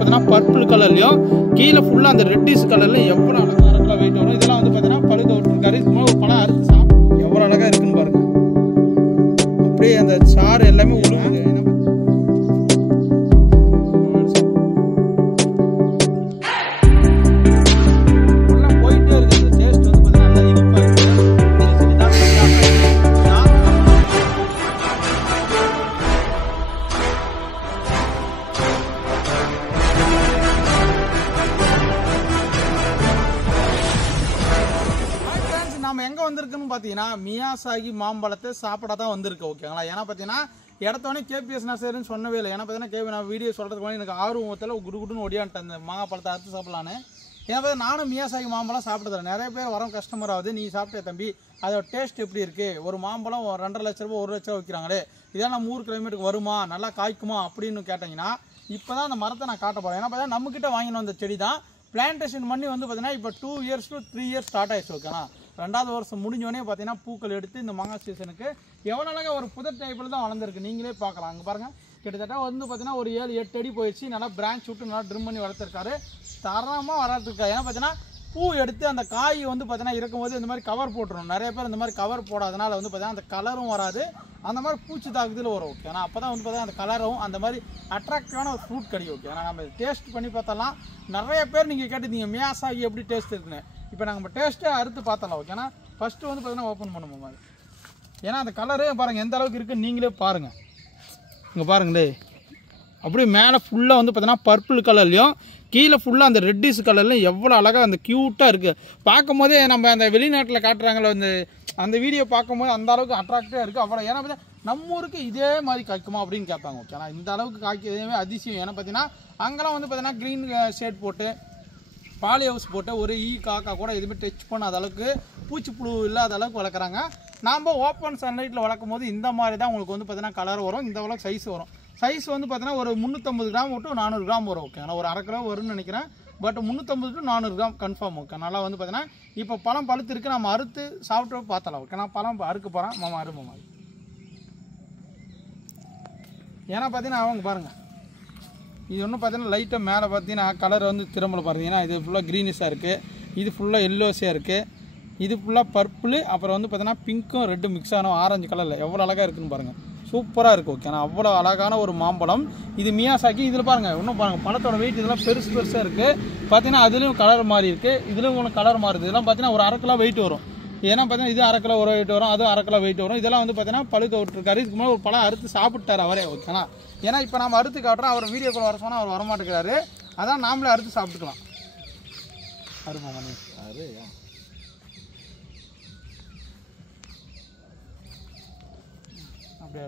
பார்த்தீங்கன்னா பர்பிள் கலர்லையும் கீழே ஃபுல்லாக அந்த ரெட்டிஷ் கலரில் எவ்வளோ அழகாக வெயிட் வரும். இதெல்லாம் வந்து பார்த்தீங்கன்னா பழுக்க விட்டுருக்காரு. இதுக்கு ஒரு பழம் அறுத்து எவ்வளோ அழகாக இருக்குன்னு பாருங்க. அப்படியே அந்த சாறு எல்லாமே உழுவுது. போயிட்டே இருக்கு. அந்த டேஸ்ட் வந்து பார்த்தீங்கன்னா நல்லா இனிப்பாக இருக்கு. நம்ம எங்கே வந்திருக்குன்னு பார்த்தீங்கன்னா மியாசாகி மாம்பழத்தை சாப்பிட தான் வந்திருக்கு. ஓகேங்களா? ஏன்னா பார்த்தீங்கன்னா இடத்தோடனே கேபிஎஸ் நர்சரின்னு சொன்னவே இல்லை. ஏன்னா பார்த்தீங்கன்னா நான் வீடியோ சொல்கிறதுக்கு முன்னாடி எனக்கு ஆர்வத்தில் குடுகுடுன்னு ஒடியான்ட்டேன் அந்த மாங்காய் பழத்தை அறுத்து சாப்பிடலான்னு. ஏன்னா பார்த்தா நானும் மியாசாகி மாம்பழம் சாப்பிட்டதில்லை. நிறைய பேர் வரோம் கஸ்டமர் ஆகுது, நீ சாப்பிட்டே தம்பி அதோட டேஸ்ட் எப்படி இருக்குது, ஒரு மாம்பழம் 2.5 லட்ச ரூபா 1 லட்ச ரூபா விற்கிறாங்களே, இதெல்லாம் நம்ம ஊர் கிளைமேட்டுக்கு வருமா, நல்லா காய்க்குமா அப்படின்னு கேட்டிங்கன்னா இப்போ தான் அந்த மரத்தை நான் காட்ட போகிறேன். ஏன்னா பார்த்தா நம்மக்கிட்ட வாங்கின அந்த செடி தான் பிளான்டேஷன் பண்ணி வந்து பார்த்தீங்கன்னா இப்போ 2 years to 3 years ஸ்டார்ட் ஆயிடுச்சு. ஓகேண்ணா? 2வது வருஷம் முடிஞ்சோடனே பார்த்தீங்கன்னா பூக்கள் எடுத்து இந்த மாங்காய் சீசனுக்கு எவ்வளோ அழகாக ஒரு புதர் டைப்பில் தான் வளர்ந்துருக்கு. நீங்களே பார்க்கலாம். அங்கே பாருங்கள், கிட்டத்தட்ட வந்து பார்த்தீங்கன்னா ஒரு 7-8 அடி போயிடுச்சு. நல்லா பிரான்ச் விட்டு நல்லா ட்ரிம் பண்ணி வளர்த்துருக்காரு. தரமாக வளர்த்துருக்காரு. ஏன்னா பார்த்தீங்கன்னா பூ எடுத்து அந்த காய் வந்து பார்த்தீங்கன்னா இருக்கும்போது இந்த மாதிரி கவர் போட்டுரும். நிறைய பேர் இந்த மாதிரி கவர் போடாதனால வந்து பார்த்தீங்கன்னா அந்த கலரும் வராது, அந்த மாதிரி பூச்சி தாக்குதல் வரும். ஓகே? ஏன்னா அப்போ தான் வந்து பார்த்தீங்கன்னா அந்த கலரும் அந்த மாதிரி அட்ராக்டிவான ஒரு ஃப்ரூட் கிடைக்கும். ஓகே? ஏன்னா நம்ம டேஸ்ட் பண்ணி பார்த்தலாம். நிறைய பேர் நீங்கள் கேட்டுருந்தீங்க மியாசாகி எப்படி டேஸ்ட் இருக்குன்னு. இப்போ நாங்கள் டேஸ்ட்டே அறுத்து பார்த்தலாம். ஓகேனா? ஃபஸ்ட்டு வந்து பார்த்தீங்கன்னா ஓப்பன் பண்ணுவோம் மாதிரி. ஏன்னா அந்த கலரே பாருங்கள் எந்த அளவுக்கு இருக்குன்னு நீங்களே பாருங்கள். இங்கே பாருங்களே, அப்படியே மேலே ஃபுல்லாக வந்து பார்த்தீங்கன்னா பர்பிள் கலர்லையும் கீழே ஃபுல்லாக அந்த ரெட்டிஷ் கலர்லையும் எவ்வளோ அழகாக அந்த க்யூட்டாக இருக்குது. பார்க்கும் போதே நம்ம அந்த வெளிநாட்டில் காட்டுறாங்களோ அந்த வீடியோ பார்க்கும்போது அந்த அளவுக்கு அட்ராக்டிவாக இருக்குது. அவ்வளோ ஏன்னா பார்த்தா நம்ம ஊருக்கு இதே மாதிரி காய்க்குமா அப்படின்னு கேட்பாங்க. ஓகே? ஆனால் இந்த அளவுக்கு காய்க்கிறதே அதிசயம். ஏன்னா பார்த்தீங்கன்னா அங்கெல்லாம் வந்து பார்த்தீங்கன்னா க்ரீன் ஷேட் போட்டு பாலி ஹவுஸ் போட்டு ஒரு காக்கா கூட எதுவுமே டச் பண்ணாத அளவுக்கு பூச்சி புழு இல்லாத அளவுக்கு வளர்க்குறாங்க. நாம் ஓப்பன் சன்லைட்டில் வளர்க்கும் போது இந்த மாதிரி தான் உங்களுக்கு வந்து பார்த்தீங்கன்னா கலர் வரும். இந்த அளவுக்கு சைஸ் வரும். சைஸ் வந்து பார்த்தீங்கன்னா ஒரு 350 கிராம் to 400 கிராம் வரும். ஓகே? ஆனால் ஒரு அரை கிலோ வரும்னு நினைக்கிறேன். But 350 to 400 gram confirm. Okay? நல்லா வந்து பார்த்தீங்கன்னா இப்போ பழம் பழுத்து இருக்குது. நம்ம அறுத்து சாப்பிட்டு பார்த்தலாம். ஓகே? நான் பழம் அறுக்க போகிறேன். மாமா அருமாமா. ஏன்னா பார்த்தீங்கன்னா அவங்க பாருங்கள், இது ஒன்றும் பார்த்தீங்கன்னா லைட்டாக மேலே பார்த்தீங்கன்னா கலர் வந்து திரும்பல பார்த்தீங்கன்னா இது ஃபுல்லாக க்ரீனிஷாக இருக்குது, இது ஃபுல்லாக எல்லோஸியாக இருக்குது, இது ஃபுல்லாக பர்பிள், அப்புறம் வந்து பார்த்தீங்கன்னா பிங்க்கும் ரெட்டும் மிக்ஸ் ஆன ஆரஞ்சு கலரில் எவ்வளோ அழகாக இருக்குதுன்னு பாருங்கள். சூப்பராக இருக்குது. ஓகேண்ணா? அவ்வளோ அழகான ஒரு மாம்பழம் இது மியாசாகி. இதில் பாருங்கள், இன்னும் பாருங்கள் பழத்தோட வெயிட் இதெல்லாம் பெருசாக இருக்குது. பார்த்தீங்கன்னா அதுலேயும் கலர் மாறி இருக்குது, இதுலேயும் ஒன்று கலர் மாறுது. இதெல்லாம் பார்த்தீங்கன்னா ஒரு 1/2 கிலோ வெயிட் வரும். ஏன்னா பார்த்தீங்கன்னா இது 1/2 கிலோ ஒரு வெயிட் வரும், அது 1/2 கிலோ வெயிட் வரும். இதெல்லாம் வந்து பார்த்தீங்கன்னா பழுக்க விட்டுருக்காரு. இதுக்கு மேலே ஒரு பழம் அறுத்து சாப்பிட்டார் அவரே. ஓகேண்ணா? ஏன்னா இப்போ நம்ம அறுத்து காட்டுறோம், அவர் வீடியோக்குள்ள வர சொன்னால் அவர் வரமாட்டேங்கிறாரு. அதான் நாமளே அறுத்து சாப்பிட்டுக்கலாம். அருமா மணி அரு அப்படியே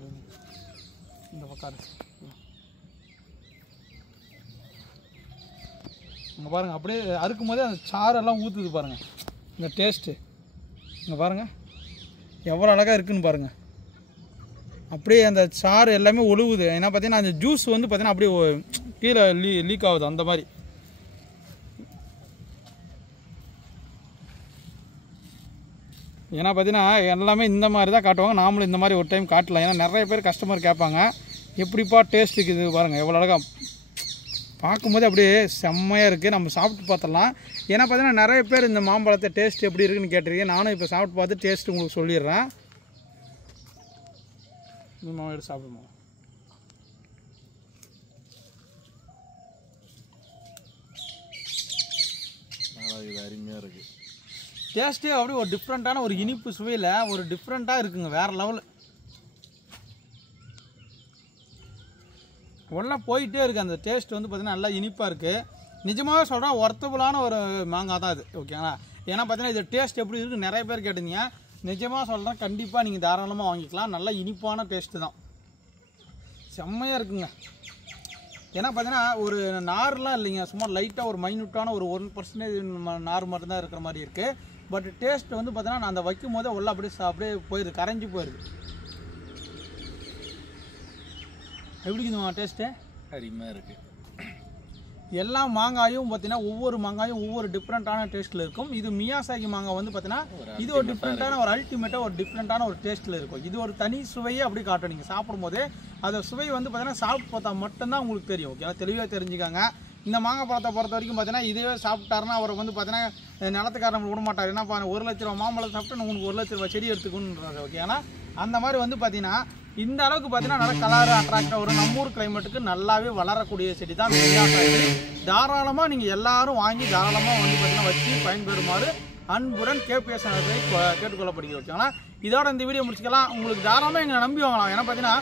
இந்த பக்கம் இங்கே பாருங்கள், அப்படியே அறுக்கும் போதே அந்த சாரெல்லாம் ஊற்றுது பாருங்கள். இந்த டேஸ்ட்டு இங்கே பாருங்கள் எவ்வளோ அழகாக இருக்குதுன்னு பாருங்கள். அப்படியே அந்த சாறு எல்லாமே ஒழுகுது. ஏன்னா பார்த்தீங்கன்னா அந்த ஜூஸ் வந்து பார்த்தீங்கன்னா அப்படியே கீழே லீக் ஆகுது அந்த மாதிரி. ஏன்னா பார்த்தீங்கன்னா எல்லாமே இந்த மாதிரி தான் காட்டுவாங்க. நாமளும் இந்த மாதிரி ஒரு டைம் காட்டலாம். ஏன்னா நிறைய பேர் கஸ்டமர் கேட்பாங்க எப்படிப்பா டேஸ்ட் இருக்குது பாருங்கள் எவ்வளோ அழகாக பார்க்கும்போது அப்படியே செம்மையாக இருக்குது. நம்ம சாப்பிட்டு பார்த்துடலாம். ஏன்னா பார்த்தீங்கன்னா நிறைய பேர் இந்த மாம்பழத்தை டேஸ்ட் எப்படி இருக்குதுன்னு கேட்டிருக்கேன். நானும் இப்போ சாப்பிட்டு பார்த்து டேஸ்ட் உங்களுக்கு சொல்லிடுறேன். மாமா எடுத்து சாப்பிடுமா? இது அருமையாக இருக்குது. டேஸ்ட்டே அப்படியே ஒரு டிஃப்ரெண்ட்டான ஒரு இனிப்பு சுவையில் ஒரு டிஃப்ரெண்ட்டாக இருக்குங்க, வேறு லெவல். உள்ள போயிட்டே இருக்குது. அந்த டேஸ்ட் வந்து பார்த்தீங்கன்னா நல்லா இனிப்பாக இருக்குது. நிஜமாகவே சொல்கிறேன், ஒர்த்தபுளான ஒரு மாங்காய் தான் இது. ஓகேங்களா? ஏன்னா பார்த்தீங்கன்னா இது டேஸ்ட் எப்படி இருக்குது நிறைய பேர் கேட்டிருந்தீங்க. நிஜமாக சொல்கிறேன், கண்டிப்பாக நீங்கள் தாராளமாக வாங்கிக்கலாம். நல்லா இனிப்பான டேஸ்ட்டு தான், செம்மையாக இருக்குங்க. ஏன்னா பார்த்தீங்கன்னா ஒரு நார்லாம் இல்லைங்க, சும்மா லைட்டாக ஒரு மைன்யூட்டான ஒரு 1% நார் மட்டும் தான் இருக்கிற மாதிரி இருக்குது. பட் டேஸ்ட் வந்து பார்த்தீங்கன்னா நான் அந்த வைக்கும் போதே உள்ள அப்படியே போயிடுது, கரைஞ்சி போயிடுது. எப்படி இருக்குதுமா டேஸ்ட்டு? அருமையாக இருக்குது. எல்லா மாங்காயும் பார்த்தீங்கன்னா ஒவ்வொரு மாங்காயும் ஒவ்வொரு டிஃப்ரெண்ட்டான டேஸ்ட்டில் இருக்கும். இது மியாசாகி மாங்காய் வந்து பார்த்தீங்கன்னா இது ஒரு டிஃப்ரெண்ட்டான ஒரு அல்டிமேட்டாக ஒரு டிஃப்ரெண்ட்டான ஒரு டேஸ்ட்டில் இருக்கும். இது ஒரு தனி சுவையே அப்படி காட்டும். நீங்கள் சாப்பிடும்போது அந்த சுவை வந்து பார்த்தீங்கன்னா சாப்பிட்டு பார்த்தா மட்டும்தான் உங்களுக்கு தெரியும். ஓகே? தெளிவாக தெரிஞ்சுக்காங்க. இந்த மாங்காய் பழத்தை பொறுத்த வரைக்கும் பார்த்தீங்கன்னா இதுவே சாப்பிட்டாருன்னா அவரை வந்து பார்த்தீங்கன்னா நிலத்துக்காரங்க விட மாட்டார். என்னப்பா 1 லட்ச ரூபா மாம்பழம் சாப்பிட்டு உங்களுக்கு 1 லட்ச ரூபா செடி எடுத்துக்கணுன்றாரு. ஓகே, ஏன்னா அந்த மாதிரி வந்து பார்த்தீங்கன்னா இந்த அளவுக்கு பார்த்தீங்கன்னா நல்ல கலர் அட்ராக்டாக வரும். நம்ம ஊர் கிளைமேட்டுக்கு நல்லாவே வளரக்கூடிய செடி தான் மியாசாகி. தாராளமாக நீங்கள் எல்லாரும் வாங்கி தாராளமாக வந்து பார்த்தீங்கன்னா வச்சு பயன்பெறுமாறு அன்புடன் கேபிஎஸ் கேட்டுக்கொள்ளப்படுகிறது. ஓகேங்களா, இதோட இந்த வீடியோ முடிச்சுக்கலாம். உங்களுக்கு தாராளமாக எங்களை நம்பி வாங்கலாம். ஏன்னா பார்த்தீங்கன்னா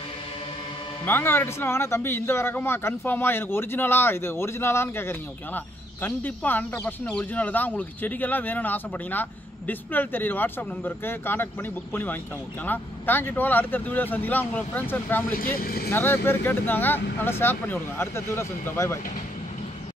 மாங்காய் வெரைட்டிஸ்லாம் வாங்கினா தம்பி இந்த ரகமாக கன்ஃபார்மாக எனக்கு ஒரிஜினலாக இது ஒரிஜினலான்னு கேட்குறீங்க. ஓகேங்களா, கண்டிப்பாக 100% ஒரிஜினல் தான். உங்களுக்கு செடிகள்லாம் வேணும்னு ஆசைப்பட்டீங்கன்னா டிஸ்பிளே தெரியுற வாட்ஸ்அப் நம்பருக்கு கான்டாக்ட் பண்ணி புக் பண்ணி வாங்கிக்கோங்க. ஓகேங்களா, தேங்க்யூ டு ஆல். அடுத்தடுத்த வீடியோ சந்திக்கலாம். உங்களோட ஃப்ரெண்ட்ஸ் அண்ட் ஃபேமிலிக்கு நிறைய பேர் கேட்டுருந்தாங்க, நல்லா ஷேர் பண்ணி விடுங்க. அடுத்தடுத்த வீடியோ சந்திக்கலாம். Bye bye.